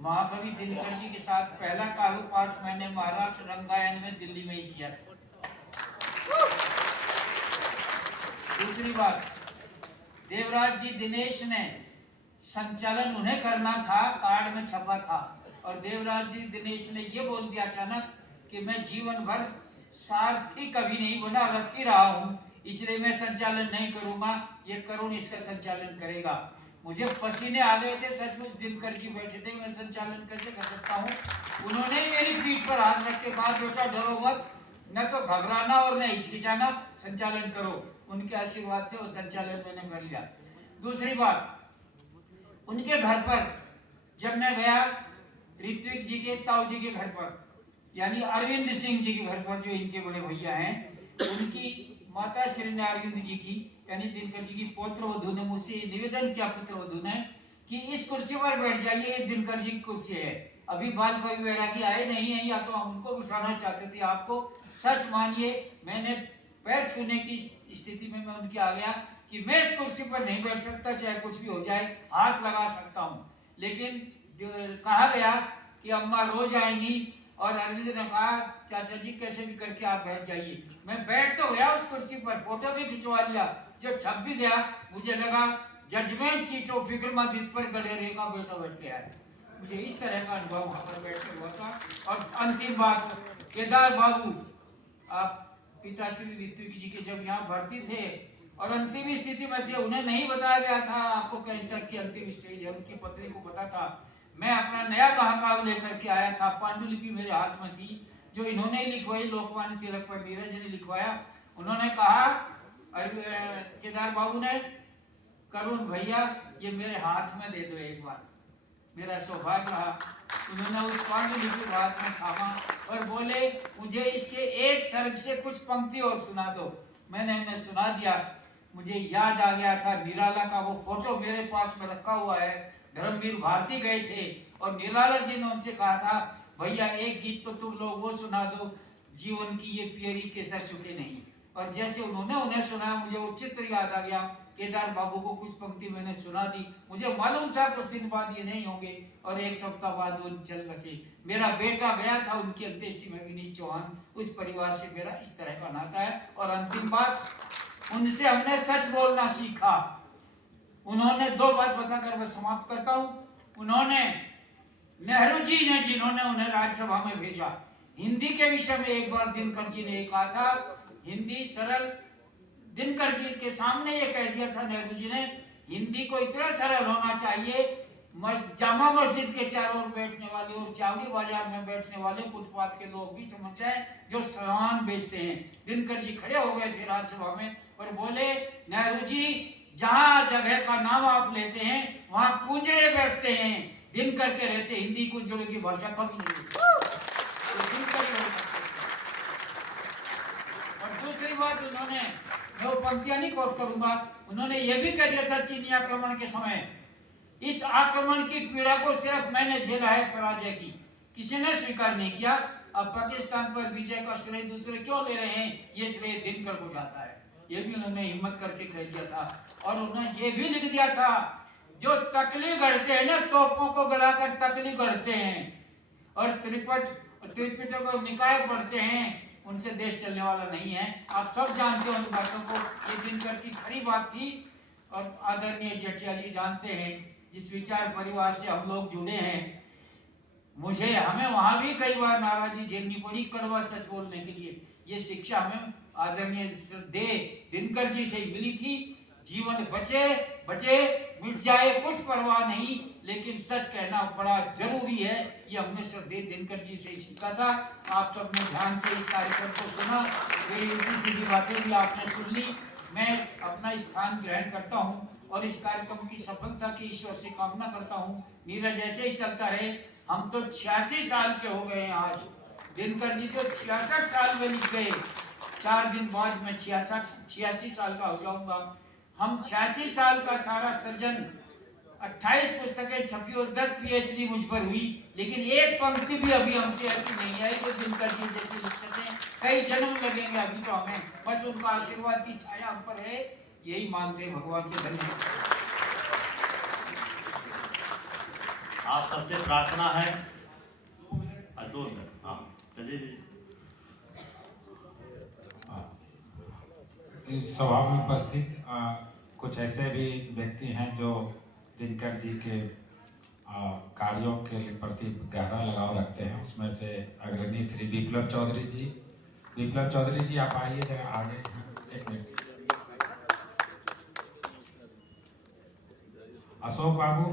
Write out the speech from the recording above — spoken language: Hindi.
महाकवि दिनकर जी के साथ पहला काव्य पाठ मैंने महाराष्ट्र रंगायन में दिल्ली में ही किया था। दूसरी बात, देवराज जी दिनेश ने संचालन उन्हें करना था, कार्ड में छपा था, और देवराज जी दिनेश ने ये बोल दिया अचानक कि मैं जीवन भर सारथी कभी नहीं बना, रथी रहा हूँ, इसलिए मैं संचालन नहीं करूंगा, ये करुण इसका संचालन करेगा। मुझे पसीने आ गए थे सचमुच, दिनकर जी बैठे थे, मैं संचालन कैसे कर सकता हूँ। उन्होंने मेरी पीठ पर हाथ रख के कहा बेटा डरो मत, न तो घबराना और न हिचकिचाना, संचालन करो। उनके आशीर्वाद से वो संचालन मैंने कर लिया। दूसरी बात, उनके घर पर जब मैं गया, ऋत्विक जी के ताऊ जी के घर पर, यानी अरविंद सिंह जी के घर पर, जो इनके बड़े भैया हैं, उनकी माता श्री ने अरविंद जी की यानी दिनकर जी की पौत्र वधू ने मुझसे निवेदन किया, पुत्र वधू ने, कि इस कुर्सी पर बैठ जाइए, ये दिनकर जी की कुर्सी है। अभी बाल कवि वैरागी आए नहीं है, या तो हम उनको बिठाना चाहते थे आपको। सच मानिए, मैंने पैर छूने की स्थिति में मैं उनके आ गया कि मैं इस कुर्सी पर नहीं बैठ सकता, चाहे कुछ भी हो जाए, हाथ लगा सकता हूँ, लेकिन कहा गया कि अम्मा रोज आएंगी, और अरविंद ने कहा चाचा जी कैसे भी करके आप बैठ जाइए। मैं बैठ तो गया उस कुर्सी पर, फोटो भी खिंचवा लिया, जब छप भी गया मुझे लगा जजमेंट सीट ऑफ विक्रमादित्य पर गलेरे का बेटा बैठ गया है। मुझे इस तरह का अनुभव वहां पर बैठ कर हुआ था। और अंतिम बात, केदार बाबू, आप पिताश्री ऋत्विक जी के जब यहाँ भर्ती थे और अंतिम स्थिति में थे, उन्हें नहीं बताया गया था आपको कैंसर की अंतिम स्टेज है, उनकी पत्नी को पता था। मैं अपना नया महाकाव्य लेकर के आया था, पांडुलिपि मेरे हाथ में थी, जो इन्होंने लिखवाई, लोकमान्य तिलक पर नीरज ने लिखवाया। उन्होंने कहा, केदार बाबू ने, करुण भैया ये मेरे हाथ में दे दो एक बार, मेरा सौभाग्य रहा। उन्होंने उस पांडुलिपि को हाथ में थामा और बोले मुझे इसके एक सर्ग से कुछ पंक्ति और सुना दो। मैंने उन्हें सुना दिया। मुझे याद आ गया था निराला का वो फोटो मेरे पास में रखा हुआ है। धर्मवीर भारती गए थे और निराला जी ने उनसे कहा था भैया एक गीत तो तुम लोग वो सुना दो, जीवन की ये पियरी केसर चुके नहीं। और जैसे उन्होंने उन्हें सुना, मुझे वो चित्र याद आ गया। केदार बाबू को कुछ पंक्ति मैंने सुना दी। मुझे मालूम था कुछ दिन बाद ये नहीं होंगे, और एक सप्ताह बाद वो चल बसे। मेरा बेटा गया था उनकी अंत्येष्टि में, विनीत चौहान, उस परिवार से मेरा इस तरह का नाता है। और अंतिम बात, उनसे हमने सच बोलना सीखा। उन्होंने दो बात बताकर मैं समाप्त करता हूं। उन्होंने, नेहरू जी ने, जिन्होंने उन्हें राज्यसभा में भेजा, हिंदी के विषय में एक बार दिनकर जी ने कहा था, हिंदी सरल, दिनकर जी के सामने ये कह दिया था नेहरू जी ने, हिंदी को इतना सरल होना चाहिए, जामा मस्जिद के चारों ओर बैठने वाले और चावड़ी बाजार में बैठने वाले फुटपाथ के लोग भी समझ जाए जो सामान बेचते हैं। दिनकर जी खड़े हो गए थे राज्यसभा में और बोले, नेहरू जी जहाँ जगह का नाम आप लेते हैं वहाँ कुंजड़े बैठते हैं, दिनकर के रहते हिंदी कुंजड़ों की भाषा कभी नहीं। और दूसरी बात, उन्होंने, मैं वो पंक्तियां नहीं कोट करूंगा, उन्होंने ये भी कह दिया था चीनी आक्रमण के समय, इस आक्रमण की पीड़ा को सिर्फ मैंने झेला है, पराजय की किसी ने स्वीकार नहीं किया। अब पाकिस्तान पर विजय का श्रेय दूसरे क्यों ले रहे हैं, ये श्रेय दिनकर को जाता है। ये भी उन्होंने हिम्मत करके कह दिया था। और उन्होंने ये भी लिख दिया था, जो तकली गढ़ते हैं ना, तोपों को गलाकर तकली गढ़ते हैं और त्रिपिटक को निकाय पढ़ते हैं, उनसे देश चलने वाला नहीं है। आप सब जानते हो उन बातों को। ये दिनकर की खरी बात थी। और आदरणीय जेठिया जी जानते हैं जिस विचार परिवार से हम लोग जुड़े हैं, हमें वहां भी कई बार नाराजगी झेलनी पड़ी कड़वा सच बोलने के लिए। ये शिक्षा हमें आदरणीय दिनकर जी से मिली थी। जीवन बचे बचे मिट जाए कुछ परवाह नहीं, लेकिन सच कहना बड़ा जरूरी है। ये हमने श्रद्धेय दिनकर जी से सीखा था। आप सबने ध्यान से इस कार्यक्रम को सुना, मेरी उल्टी सीधी बातें भी आपने सुन ली। मैं अपना स्थान ग्रहण करता हूँ और इस कार्यक्रम की सफलता की ईश्वर से कामना करता हूँ। नीरज ऐसे ही चलता रहे। हम तो 86 साल के हो गए हैं आज। दिनकर जी तो 66 साल में लिख गए। 4 दिन बाद मैं 86 साल का हो जाऊंगा। हम 86 साल का सारा सृजन, 28 पुस्तकें छपी और 10 PhD मुझ पर हुई, लेकिन एक पंक्ति भी अभी हमसे ऐसी नहीं है कि दिनकर जी जैसी लिख सकें। कई जन्म लगेंगे अभी तो हमें, बस उनका आशीर्वाद की छाया हम पर है, यही मानते हैं। भगवान से धन्यवाद। आप सबसे प्रार्थना है 2 मिनट। हाँ चलिए जी। इस सभा में उपस्थित कुछ ऐसे भी व्यक्ति हैं जो दिनकर जी के कार्यों के प्रति गहरा लगाव रखते हैं। उसमें से अग्रणी श्री विप्लव चौधरी जी। विप्लव चौधरी जी आप आइए जरा आगे, 1 मिनट। अशोक बाबू